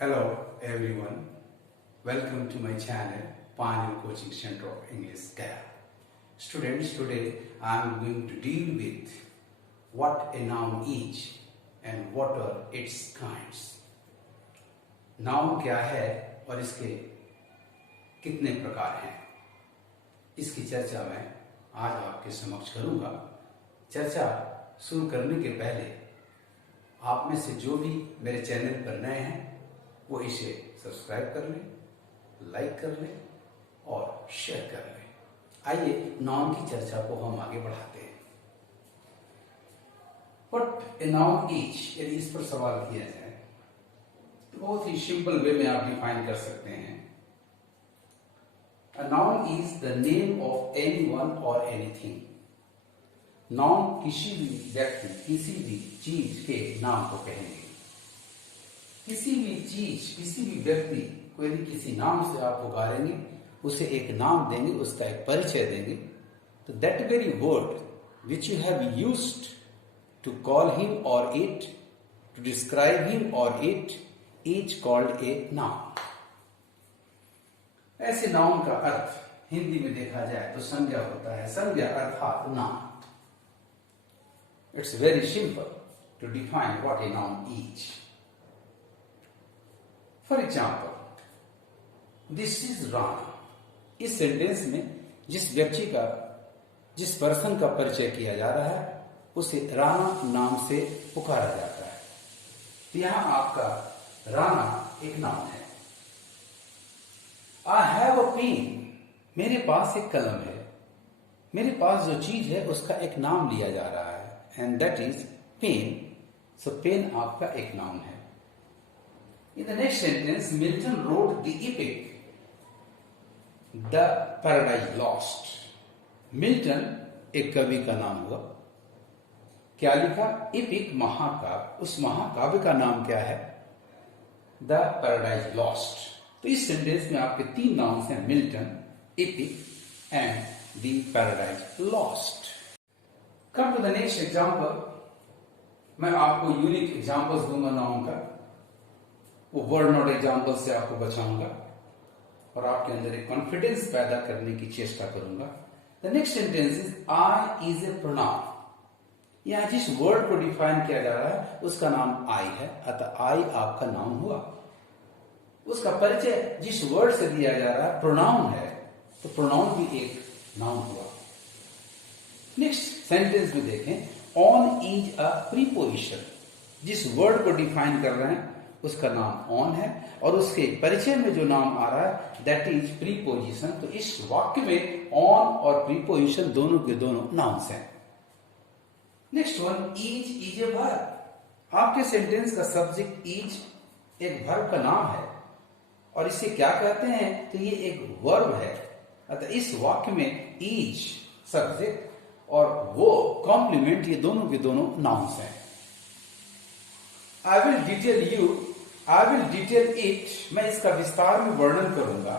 Hello everyone, welcome to my channel Pioneer Coaching Center of English Gaya. Students, today I am going to deal with what a noun is and what are its kinds. Noun क्या है और इसके कितने प्रकार हैं, इसकी चर्चा मैं आज आपके समक्ष करूंगा। चर्चा शुरू करने के पहले आप में से जो भी मेरे चैनल पर नए हैं वो इसे सब्सक्राइब कर लें, लाइक कर लें और शेयर कर लें। आइए नाउन की चर्चा को हम आगे बढ़ाते हैं। व्हाट ए नाउन इज, यदि इस पर सवाल किया जाए तो बहुत ही सिंपल वे में आप डिफाइन कर सकते हैं। A noun is the name of anyone or anything. Noun किसी भी व्यक्ति, किसी भी चीज के नाम को कहेंगे। किसी भी चीज, किसी भी व्यक्ति को यदि किसी नाम से आप पुकारेंगे, उसे एक नाम देंगे, उसका एक परिचय देंगे, तो that very word which you have used to call him or it, to describe him or it, is called a noun. ऐसे नाउन का अर्थ हिंदी में देखा जाए तो संज्ञा होता है। संज्ञा अर्थात नाम। It's very simple to define what a noun is. For example, this is Rana. इस सेंटेंस में जिस व्यक्ति का, जिस पर्सन का परिचय किया जा रहा है उसे राणा नाम से पुकारा जाता है। तो यहां आपका राणा एक नाउन है। आई हैव अ पेन, मेरे पास एक कलम है। मेरे पास जो चीज है उसका एक नाम लिया जा रहा है, and that is pen. So pen आपका एक नाउन है। In the next sentence, Milton wrote the epic, The Paradise Lost. Milton एक कवि का नाम हुआ। क्या लिखा? एपिक, महाकाव्य। उस महाकाव्य का नाम क्या है? The paradise lost. तो इस सेंटेंस में आपके तीन नाउन्स हैं, Milton, epic and the paradise lost. Come to the next example. मैं आपको यूनिक एग्जाम्पल्स दूंगा नाउन का। वो वर्ड नॉट एग्जाम्पल से आपको बचाऊंगा और आपके अंदर एक कॉन्फिडेंस पैदा करने की चेष्टा करूंगा। The next sentence is I is a pronoun. यहां जिस वर्ड को डिफाइन किया जा रहा है उसका नाम आई है, अतः आई आपका नाउन हुआ। उसका परिचय जिस वर्ड से दिया जा रहा है प्रोनाउन है, तो प्रोनाउन भी एक नाउन हुआ। नेक्स्ट सेंटेंस में देखें, ऑन इज अ प्रीपोजिशन। जिस वर्ड को डिफाइन कर रहे हैं उसका नाम ऑन है और उसके परिचय में जो नाम आ रहा है दैट इज प्रीपोजिशन। तो इस वाक्य में ऑन और प्रीपोजिशन दोनों के दोनों नाउन्स हैं। Next one, is a verb. आपके सेंटेंस का सब्जेक्ट इज एक वर्ब का नाम है और इसे क्या कहते हैं? तो ये एक वर्ब है। अतः इस वाक्य में इज सब्जेक्ट और वो कॉम्प्लीमेंट, ये दोनों के दोनों नाउन्स हैं। I will detail it, मैं इसका विस्तार में वर्णन करूंगा।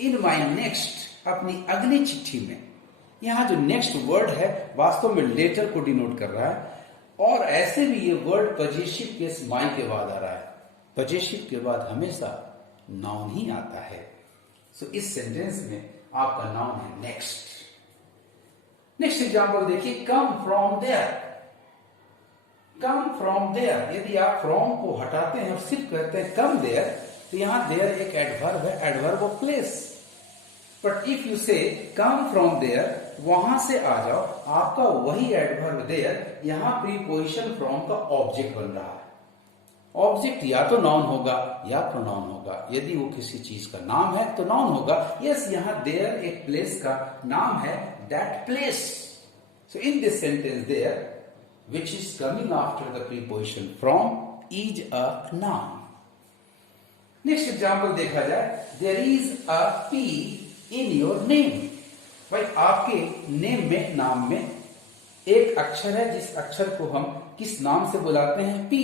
In my next, अपनी अगली चिट्ठी में। यहां जो नेक्स्ट वर्ड है वास्तव में लेटर को डिनोट कर रहा है और ऐसे भी ये वर्ड पजेसिव केस माई के बाद आ रहा है। पजेसिव के बाद हमेशा नाउन ही आता है। सो इस सेंटेंस में आपका नाउन है नेक्स्ट। नेक्स्ट एग्जाम्पल देखिए, come from there. Come from there, यदि आप फ्रॉम को हटाते हैं और सिर्फ कहते हैं कम देयर, तो यहां देयर एक एडवर्ब है, adverb of place. But if you से कम फ्रॉम देयर, वहां से आ जाओ, आपका वही एडवर्ब देयर यहां प्रीपोजिशन फ्रॉम का ऑब्जेक्ट बन रहा है। ऑब्जेक्ट या तो नाउन होगा या प्रोनाउन होगा। यदि वो किसी चीज का नाम है तो नाउन होगा। यस, यहां देयर एक प्लेस का नाम है, that place. So in this sentence there which is coming after the preposition from is a noun. Next example देखा जाए, there is a P in your name. भाई आपके नेम में, नाम में एक अक्षर है जिस अक्षर को हम किस नाम से बुलाते हैं? P।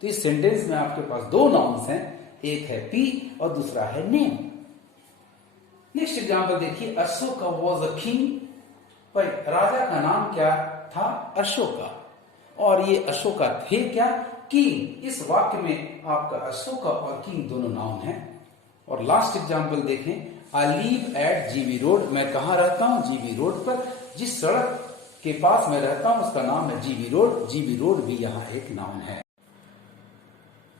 तो इस सेंटेंस में आपके पास दो नाउन्स हैं, एक है P और दूसरा है नेम। नेक्स्ट एग्जाम्पल देखिए, अशोका वॉज अ किंग। भाई राजा का नाम क्या था? अशोका। और ये अशोका थे क्या? किंग, इस वाक्य में आपका अशोका और किंग दोनों नाउन हैं। और लास्ट एग्जांपल देखें, I live at GB road, मैं कहाँ रहता हूं? जीबी रोड पर। जिस सड़क के पास मैं रहता हूं उसका नाम है जीबी रोड। जीबी रोड भी यहां एक नाउन है।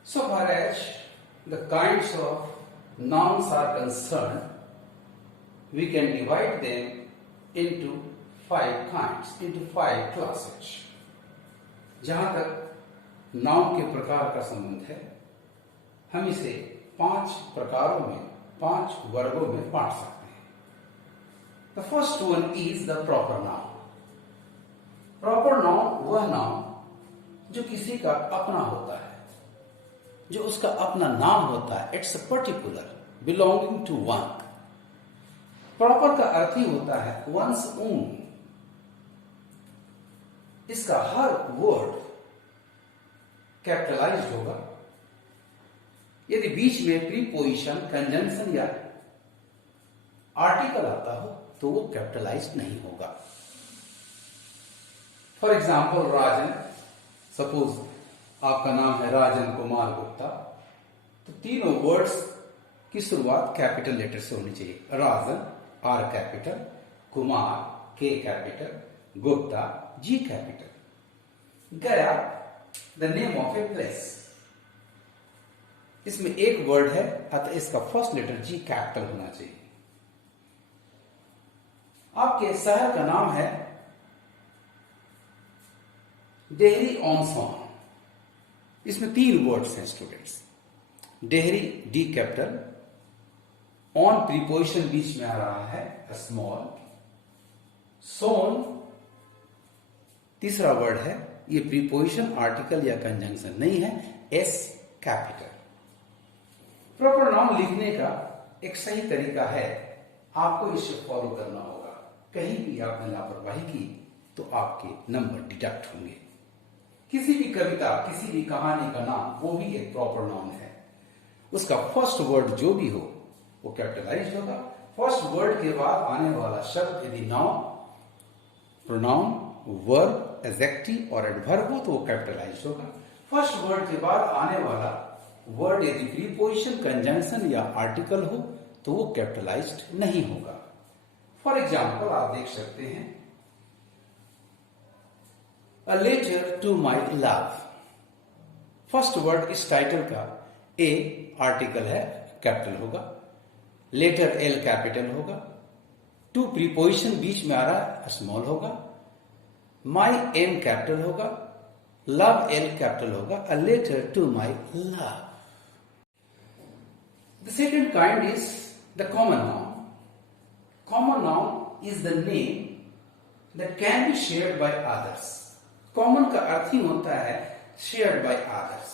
So far as the kinds of nouns are concerned, we can divide them into 5 kinds, into 5 classes. जहां तक नाउन के प्रकार का संबंध है, हम इसे 5 प्रकारों में, 5 वर्गों में बांट सकते हैं। The first one is the proper noun. Proper noun वह नाउन जो किसी का अपना होता है, जो उसका अपना नाम होता है। It's a particular belonging to one. Proper का अर्थ ही होता है वंस ओन। इसका हर वर्ड कैपिटलाइज्ड होगा। यदि बीच में प्रीपोजिशन, कंजंक्शन या आर्टिकल आता हो तो वो कैपिटलाइज्ड नहीं होगा। फॉर एग्जाम्पल राजन, सपोज आपका नाम है राजन कुमार गुप्ता, तो तीनों वर्ड्स की शुरुआत कैपिटल लेटर से होनी चाहिए। राजन आर कैपिटल, कुमार के कैपिटल, गुप्ता जी कैपिटल। गया the name of a place, इसमें एक वर्ड है अतः इसका फर्स्ट लेटर जी कैपिटल होना चाहिए। आपके शहर का नाम है डेहरी ऑन सोन, इसमें 3 वर्ड्स हैं students. Dehri D capital, on preposition बीच में आ रहा है स्मॉल, सोन तीसरा वर्ड है, ये प्रीपोजिशन, आर्टिकल या कंजंक्शन नहीं है, एस कैपिटल। प्रॉपर नाउन लिखने का एक सही तरीका है, आपको इसे फॉलो करना होगा। कहीं भी आपने लापरवाही की तो आपके नंबर डिडक्ट होंगे। किसी भी कविता, किसी भी कहानी का नाम, वो भी एक प्रॉपर नाउन है। उसका फर्स्ट वर्ड जो भी हो वो कैपिटलाइज होगा। फर्स्ट वर्ड के बाद आने वाला शब्द यदि नाउन, प्रोनाउन, वर्ब, एडजेक्टिव और एडवर्ब हो तो वो कैपिटलाइज होगा। फर्स्ट वर्ड के बाद आने वाला वर्ड यदि प्रीपोजिशन, कंजंक्शन या आर्टिकल हो तो वो कैपिटलाइज्ड नहीं होगा। फॉर एग्जाम्पल आप देख सकते हैं, A letter to my love, first word इस टाइटल का ए आर्टिकल है, कैपिटल होगा। लेटर एल कैपिटल होगा। टू प्रीपोजिशन बीच में आ रहा है, स्मॉल होगा। माई एम कैपिटल होगा। लव एल कैपिटल होगा। A letter to my love. The second kind is the common noun. Common noun is the name that can be shared by others. Common का अर्थ ही होता है shared by others.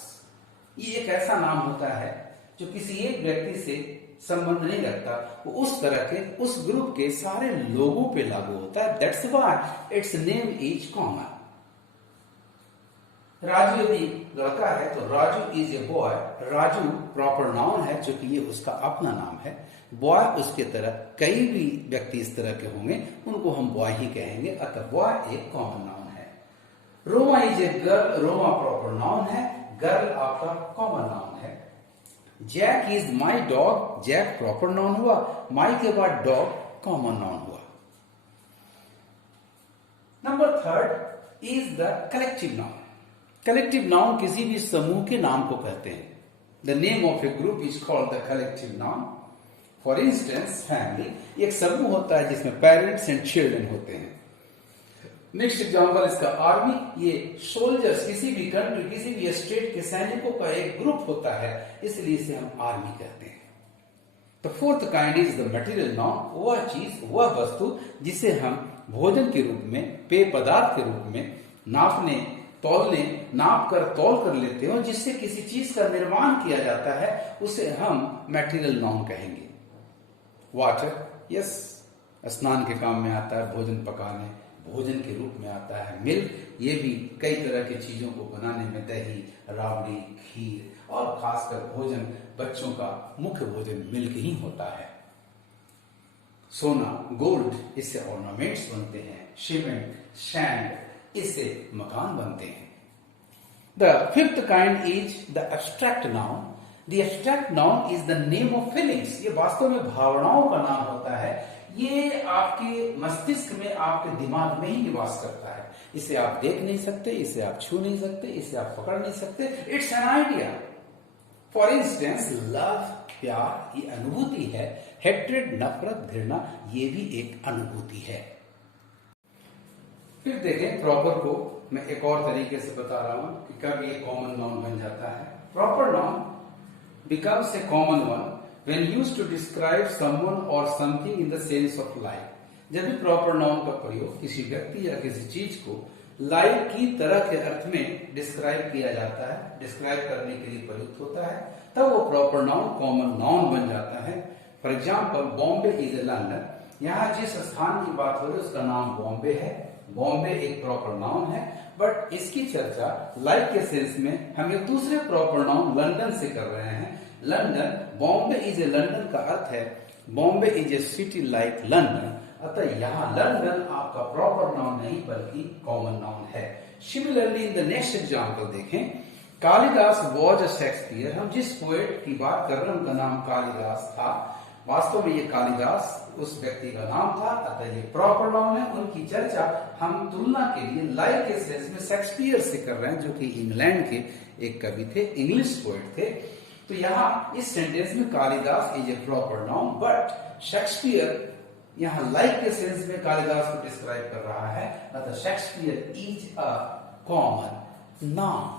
ये एक ऐसा नाम होता है जो किसी एक व्यक्ति से संबंध नहीं रखता, वो उस तरह के, उस ग्रुप के सारे लोगों पे लागू होता है. That's why its name is common. Raju यदि लड़का है तो Raju is a boy. Raju proper noun है क्योंकि ये उसका अपना नाम है. बॉय उसके तरह कई भी व्यक्ति इस तरह के होंगे, उनको हम बॉय ही कहेंगे, अतः बॉय एक कॉमन नाउन है. Roma is a girl. Roma proper noun है. गर्ल आपका कॉमन नाउन है. Jack is my dog. Jack proper noun हुआ. माई के बाद डॉग कॉमन नाउन हुआ. Number third is the collective noun. Collective noun किसी भी समूह के नाम को कहते हैं. The name of a group is called the collective noun. For instance family एक समूह होता है जिसमें पेरेंट्स एंड चिल्ड्रन होते हैं. नेक्स्ट एग्जांपल इसका आर्मी. ये सोल्जर्स किसी भी कंट्री, किसी भी स्टेट के सैनिकों का एक ग्रुप होता है, इसलिए इसे हम आर्मी कहते हैं. The fourth kind is the material noun. वह चीज, वह वस्तु जिसे हम भोजन के रूप में, पेय पदार्थ के रूप में नापने, तौलने, नाप कर तौल कर लेते हो, जिससे किसी चीज का निर्माण किया जाता है, उसे हम मटेरियल नाउन कहेंगे. वाटर, यस, स्नान के काम में आता है, भोजन पकाने, भोजन के रूप में आता है. मिल्क, ये भी कई तरह की चीजों को बनाने में, दही, राबड़ी, खीर और खासकर भोजन, बच्चों का मुख्य भोजन मिल्क ही होता है. सोना, गोल्ड, इससे ऑर्नामेंट्स बनते हैं. सीमेंट, सैंड, इससे मकान बनते हैं. The fifth kind is the abstract noun. The abstract noun is the name of feelings. ये वास्तव में भावनाओं का नाम होता है. ये आपके मस्तिष्क में, आपके दिमाग में ही निवास करता है. इसे आप देख नहीं सकते, इसे आप छू नहीं सकते, इसे आप पकड़ नहीं सकते. It's an idea. For instance, love, प्यार, ये अनुभूति है. हेट्रेड, नफरत, घृणा, ये भी एक अनुभूति है. फिर देखें प्रॉपर को मैं एक और तरीके से बता रहा हूं कि कब ये कॉमन नाउन बन जाता है. Proper noun becomes a common one when used to describe someone or something in the sense of like. जब भी प्रॉपर नाउन का प्रयोग किसी व्यक्ति या किसी चीज को लाइक की तरह के अर्थ में डिस्क्राइब किया जाता है, डिस्क्राइब करने के लिए प्रयुक्त होता है, तब वो प्रॉपर नाउन कॉमन नाउन बन जाता है. For example, Bombay is a London. यहाँ जिस स्थान की बात हो रही है उसका नाम बॉम्बे है. बॉम्बे एक प्रॉपर नाउन है, बट इसकी चर्चा लाइक के सेंस में हम एक दूसरे प्रॉपर नाउन लंदन से कर रहे हैं. London, Bombay is a London का अर्थ है Bombay is a city like London. अतः यहाँ लंदन आपका प्रॉपर नाउन नहीं बल्कि कॉमन नाउन है. Similarly in the next example देखें, कालिदास वॉज अ शेक्सपियर. हम जिस पोएट की बात कर रहे हैं उनका नाम कालिदास था. वास्तव में ये कालिदास उस व्यक्ति का नाम था, अतः ये प्रॉपर नाउन है. उनकी चर्चा हम तुलना के लिए लाइक के सेंस में शेक्सपियर से कर रहे हैं, जो कि इंग्लैंड के एक कवि थे, इंग्लिश पोएट थे. तो यहाँ इस सेंटेंस में Kalidas is a proper noun, but Shakespeare यहाँ लाइक के सेंस में कालिदास को डिस्क्राइब कर रहा है, अतः Shakespeare is a common noun.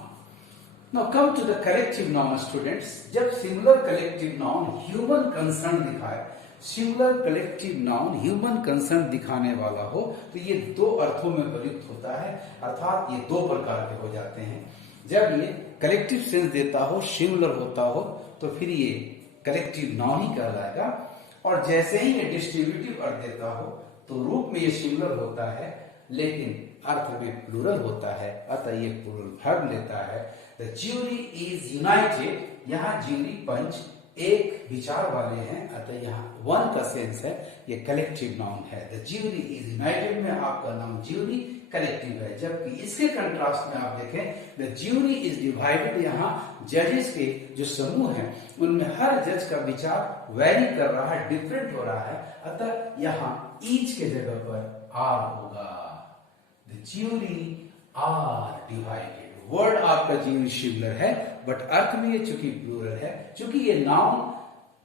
Now come to the collective noun, students. जब singular collective noun human concern दिखाए, singular collective noun human concern दिखाने वाला हो, तो ये दो अर्थों में प्रयुक्त होता है, अर्थात ये दो प्रकार के हो जाते हैं. जब ये कलेक्टिव सेंस देता हो, सिंगुलर होता हो, तो फिर ये कलेक्टिव नाउन ही कहलाएगा. और जैसे ही ये डिस्ट्रीब्यूटिव अर्थ देता हो, तो रूप में ये सिंगुलर होता है, लेकिन अर्थ में प्लूरल होता है, अतः ये प्लूरल फॉर्म लेता है. The jury is United. यहाँ ज्यूरी पंच एक विचार वाले हैं, अतः यहाँ वन का सेंस है, ये कलेक्टिव नाउन है. द ज्यूरी इज यूनाइटेड में आपका नाम ज्यूरी कलेक्टिव है. जबकि इसके कंट्रास्ट में आप देखें, द ज्यूरी इज डिवाइडेड. यहाँ जजेस के जो समूह हैं उनमें हर जज का विचार वेरी कर रहा है, डिफरेंट हो रहा है, अतः यहाँ ईच के जगह पर आर होगा. The jury are divided. Word आपका ज्यूरी सिंगुलर है, बट अर्थ में ये चूंकि प्लूरल है, चूंकि ये नाउन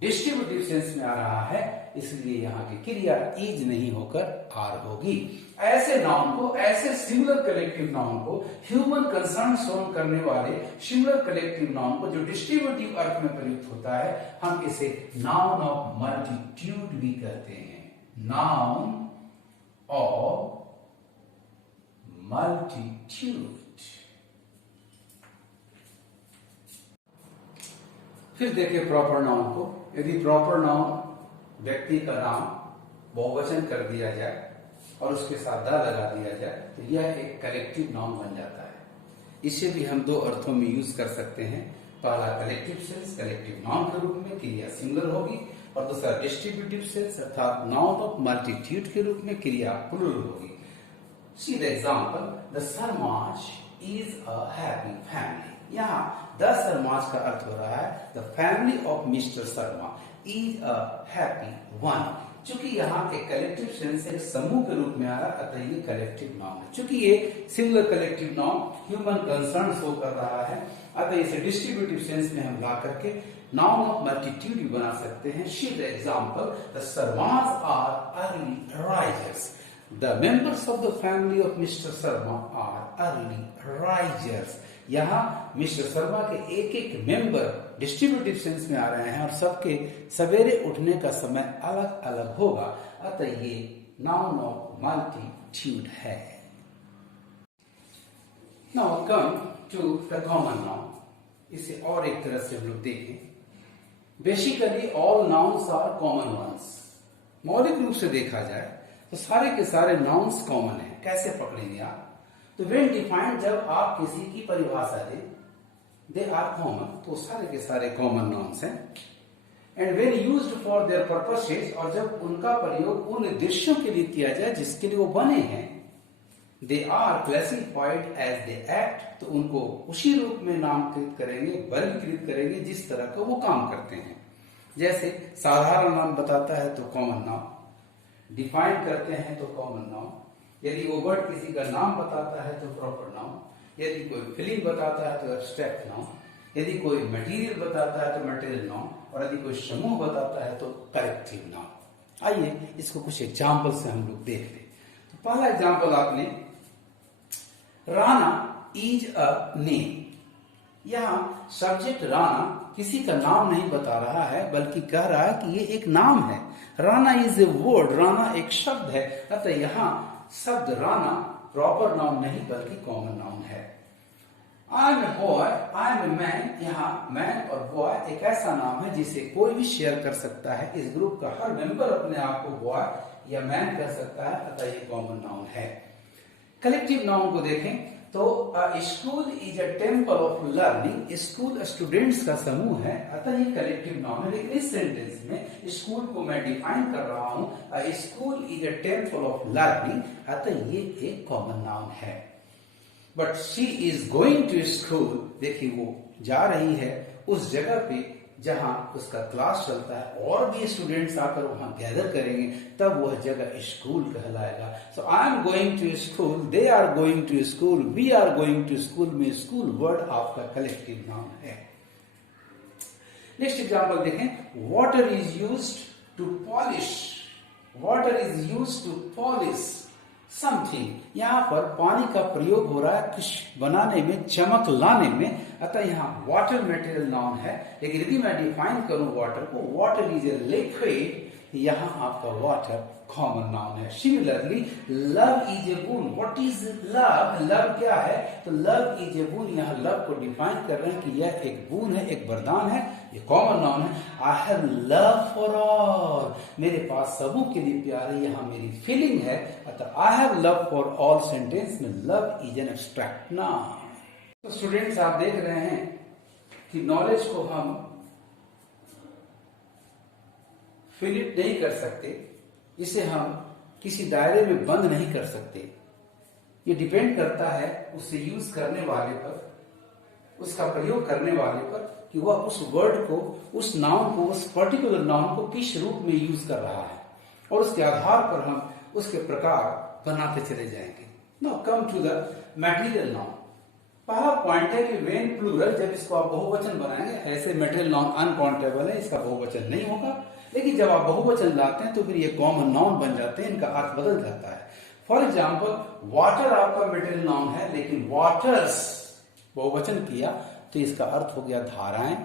डिस्ट्रीब्यूटिव सेंस में आ रहा है, इसलिए यहाँ की क्रिया इज नहीं होकर आर होगी. ऐसे नाउन को, ऐसे सिंगुलर कलेक्टिव नाउन को, ह्यूमन कंसर्न शोन करने वाले सिंगुलर कलेक्टिव नाउन को जो डिस्ट्रीब्यूटिव अर्थ में प्रयुक्त होता है, हम इसे नाउन ऑफ मल्टीट्यूड भी कहते हैं. Noun of multitude. फिर देखिए प्रॉपर नाउन को. यदि प्रॉपर नाउन व्यक्ति का नाम बहुवचन कर दिया जाए और उसके साथ द लगा दिया जाए, तो यह एक कलेक्टिव नाउन बन जाता है. इसे भी हम दो अर्थों में यूज कर सकते हैं. पहला कलेक्टिव सेंस, कलेक्टिव नाउन के रूप में क्रिया सिंगुलर होगी, और दूसरा डिस्ट्रीब्यूटिव सेंस अर्थात नाउन ऑफ मल्टीट्यूड के रूप में क्रिया प्लूरल होगी. See the example, the Sharmas is a happy family. यहाँ द सरमाज का अर्थ हो रहा है the family of mister Sharma is a happy one. चूंकि यहाँ एक कलेक्टिव सेंस एक समूह के रूप में आ रहा है, अतः ये कलेक्टिव नाउन है. चूंकि ये singular collective noun human concern show कर रहा है, अतः इसे डिस्ट्रीब्यूटिव सेंस में हम ला करके नाउन ऑफ मल्टीट्यूड भी बना सकते हैं. See the example, the Sharmas are early risers. The members of the family of Mr. Sharma are early risers. यहाँ मिस्टर शर्मा के एक एक मेंबर डिस्ट्रीब्यूटिव सेंस में आ रहे हैं और सबके सवेरे उठने का समय अलग अलग होगा, अतः ये नाउन ऑफ मल्टीट्यूड है. Now come to the common noun. इसे और एक तरह से हम लोग देखें. Basically all nouns are common ones. मौलिक रूप से देखा जाए तो सारे के सारे नाउन्स कॉमन है. कैसे पकड़ेंगे आप? तो वेन डिफाइंड, जब आप किसी की परिभाषा दें, दे आर कॉमन, तो सारे के सारे कॉमन नाउन्स हैं. And when used for their purposes, और जब उनका प्रयोग उन उद्देश्यों के लिए किया जाए जिसके लिए वो बने हैं, they are classified as they act, तो उनको उसी रूप में नामकृत करेंगे, वर्गीकृत करेंगे जिस तरह का वो काम करते हैं। जैसे साधारण नाम बताता है तो कॉमन नाउन, डिफाइन करते हैं तो कॉमन नाउन, यदि वो वर्ड किसी का नाम बताता है तो प्रॉपर नाउन, यदि कोई फीलिंग बताता है तो एब्स्ट्रैक्ट नाउन, यदि कोई मटेरियल बताता है तो मटेरियल नाउन, और यदि कोई समूह बताता है तो कलेक्टिव नाउन। आइए इसको कुछ एग्जाम्पल से हम लोग देख लें। तो पहला एग्जाम्पल आपने, राणा इज अ नेम। यहां सब्जेक्ट राणा किसी का नाम नहीं बता रहा है, बल्कि कह रहा है कि ये एक नाम है। Rana is a word, Rana एक शब्द है, अतः यहां शब्द राणा प्रॉपर नाउन नहीं बल्कि कॉमन नाउन है। I am a boy, I am a man, यहाँ मैन और बॉय एक ऐसा नाम है जिसे कोई भी शेयर कर सकता है। इस ग्रुप का हर मेंबर अपने आप को बॉय या मैन कर सकता है, अतः ये कॉमन नाउन है। कलेक्टिव नाउन को देखें तो school is a temple of learning, school students का समूह है, अतः ये कलेक्टिव नाउन है। लेकिन इस सेंटेंस में स्कूल को मैं डिफाइन कर रहा हूं, school is a temple of learning, अतः ये एक कॉमन नाउन है। But she is going to school, देखिए वो जा रही है उस जगह पे जहां उसका क्लास चलता है, और भी स्टूडेंट्स आकर वहां गैदर करेंगे, तब वह जगह स्कूल कहलाएगा। So I am going to school, they are going to school, we are going to school में स्कूल वर्ड आपका कलेक्टिव नाउन है। नेक्स्ट एग्जाम्पल देखें, water is used to polish, water is used to polish something. यहां पर पानी का प्रयोग हो रहा है कुछ बनाने में, चमक लाने में, अतः यहाँ वाटर मटेरियल नाउन है। लेकिन यदि मैं डिफाइन करूं वाटर को, वाटर इज ए लिक्विड, यहां आपका वाटर कॉमन नाउन है। Similarly love is a boon, what is love, love क्या है, तो लव इज ए बून, यहाँ लव को डिफाइन कर रहे हैं कि यह एक बून है, एक वरदान है, ये कॉमन नाउन है। आई हैव लव फॉर ऑल, मेरे पास सबों के लिए प्यार है, यहाँ मेरी फीलिंग है, अतः I have love for all sentence में love is an abstract noun. तो स्टूडेंट्स आप देख रहे हैं कि नॉलेज को हम फिलिट नहीं कर सकते, इसे हम किसी दायरे में बंद नहीं कर सकते। ये डिपेंड करता है उसे यूज करने वाले पर, उसका प्रयोग करने वाले पर, कि वह उस वर्ड को, उस नाउन को, उस पर्टिकुलर नाउन को किस रूप में यूज कर रहा है, और उसके आधार पर हम उसके प्रकार बनाते चले जाएंगे। Now come to the material noun. पहला पॉइंट है कि वेन प्लूरल, जब इसको आप बहुवचन बनाएंगे, ऐसे मटेरियल नाउन अनकाउंटेबल है, इसका बहुवचन नहीं होगा। लेकिन जब आप बहुवचन लाते हैं तो फिर ये कॉमन नाउन बन जाते हैं, इनका अर्थ बदल जाता है। फॉर एग्जाम्पल वाटर आपका मटेरियल नाउन है, लेकिन वाटर्स बहुवचन किया तो इसका अर्थ हो गया धाराएं,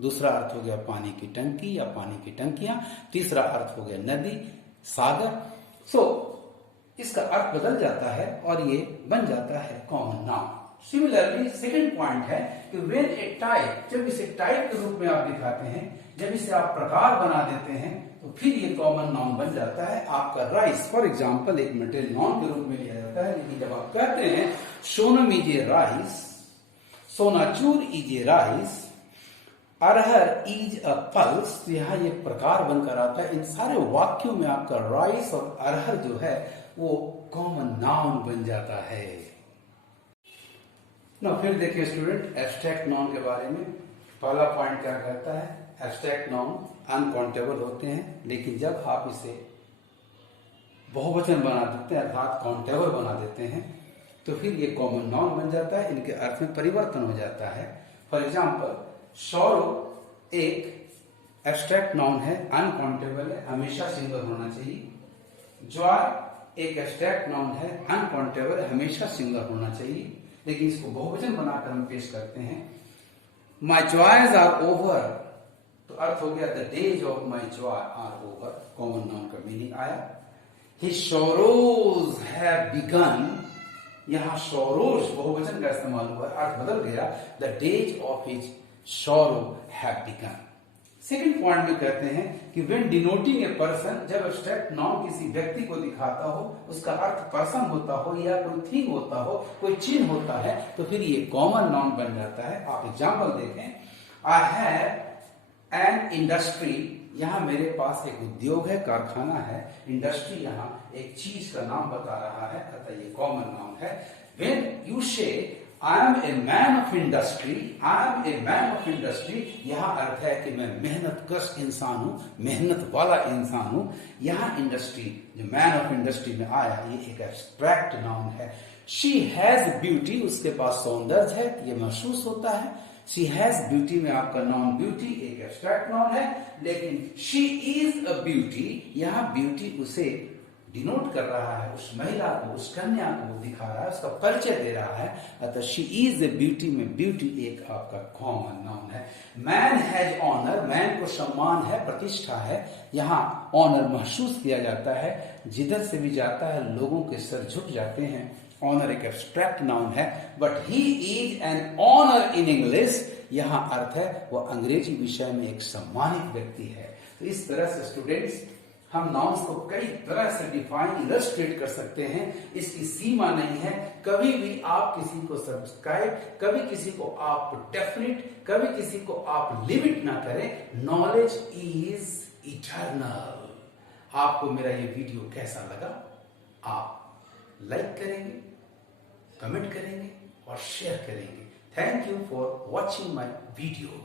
दूसरा अर्थ हो गया पानी की टंकी या पानी की टंकियां, तीसरा अर्थ हो गया नदी, सागर। सो इसका अर्थ बदल जाता है और ये बन जाता है common noun. Similarly second point है कि व्हेन ए टाइप, जब इसे टाइप के रूप में आप दिखाते हैं, जब इसे आप प्रकार बना देते हैं, तो फिर ये कॉमन नाउन बन जाता है। आपका राइस फॉर एग्जांपल एक मटेरियल नाउन के रूप में लिया जाता है, लेकिन जब आप कहते हैं Sonam is a rice, Sonachur is a rice, arhar is a pulse, तो यहाँ ये प्रकार बनकर आता है। इन सारे वाक्यों में आपका राइस और अरहर जो है वो कॉमन नाउन बन जाता है। ना फिर देखिए स्टूडेंट एब्स्ट्रैक्ट नाउन के बारे में। पहला पॉइंट क्या कहता है, एब्स्ट्रैक्ट नाउन अनकाउंटेबल होते हैं, लेकिन जब आप इसे बहुवचन बना देते हैं अर्थात काउंटेबल बना देते हैं, तो फिर ये कॉमन नाउन बन जाता है, इनके अर्थ में परिवर्तन हो जाता है। फॉर एग्जाम्पल सौरो एक एब्स्ट्रैक्ट नाउन है, अनकाउंटेबल है, हमेशा सिंगल होना चाहिए। जॉय एक एब्स्ट्रैक्ट नाउन है, अनकाउंटेबल है, हमेशा सिंगल होना चाहिए, लेकिन इसको बहुवचन बनाकर हम पेश करते हैं। माई जॉयज आर ओवर, तो अर्थ हो गया the days of my joy are over, common noun का मीनिंग आया। हिज सोरोज हैव बिगन, यहां सोरोज बहुवचन का इस्तेमाल हुआ, अर्थ बदल गया, the days of his sorrow have begun. Second point में कहते हैं कि व्हेन डिनोटिंग ए पर्सन, जब एब्स्ट्रैक्ट नाउन किसी व्यक्ति को दिखाता हो, उसका अर्थ पर्सन होता हो या कोई थिंग होता हो, कोई चिन्ह होता है, तो फिर ये कॉमन नाउन बन जाता है। आप एग्जांपल देखें, आई हैव एन इंडस्ट्री, यहाँ मेरे पास एक उद्योग है, कारखाना है, इंडस्ट्री यहाँ एक चीज का नाम बता रहा है, अतः ये कॉमन नाउन है। When you say I am a man of industry, I am a man of industry, यहाँ अर्थ है कि मैं मेहनत कश इंसान हूँ, मेहनत वाला इंसान हूँ। यहाँ इंडस्ट्री, जो मैन ऑफ इंडस्ट्री में आया, ये एक एब्स्ट्रैक्ट नाउन है। She has beauty, उसके पास सौंदर्य है, ये महसूस होता है। She has beauty में आपका नाउन ब्यूटी एक एब्स्ट्रैक्ट नाउन है, लेकिन she is a beauty, यहाँ ब्यूटी उसे डिनोट कर रहा है, उस महिला को, उस कन्या को दिखा रहा है, उसका परिचय दे रहा है। अतः शी इज ए ब्यूटी में ब्यूटी एक आपका कॉमन नाउन है। मैन हैज ऑनर, मैन को सम्मान है, प्रतिष्ठा है, यहाँ ऑनर महसूस किया जाता है, जिधर से भी जाता है लोगों के सर झुक जाते हैं। ऑनर एक एब्स्ट्रैक्ट नाउन है, but he is an honour in English, यहाँ अर्थ है वह अंग्रेजी विषय में एक सम्मानित व्यक्ति है। तो इस तरह से स्टूडेंट्स हम नाउन्स को कई तरह से डिफाइन, इलस्ट्रेट कर सकते हैं, इसकी सीमा नहीं है। कभी भी आप किसी को सब्सक्राइब, कभी किसी को आप डेफिनिट, कभी किसी को आप लिमिट ना करें। Knowledge is eternal. आपको मेरा ये वीडियो कैसा लगा? आप लाइक करेंगे, कमेंट करेंगे और शेयर करेंगे। Thank you for watching my video.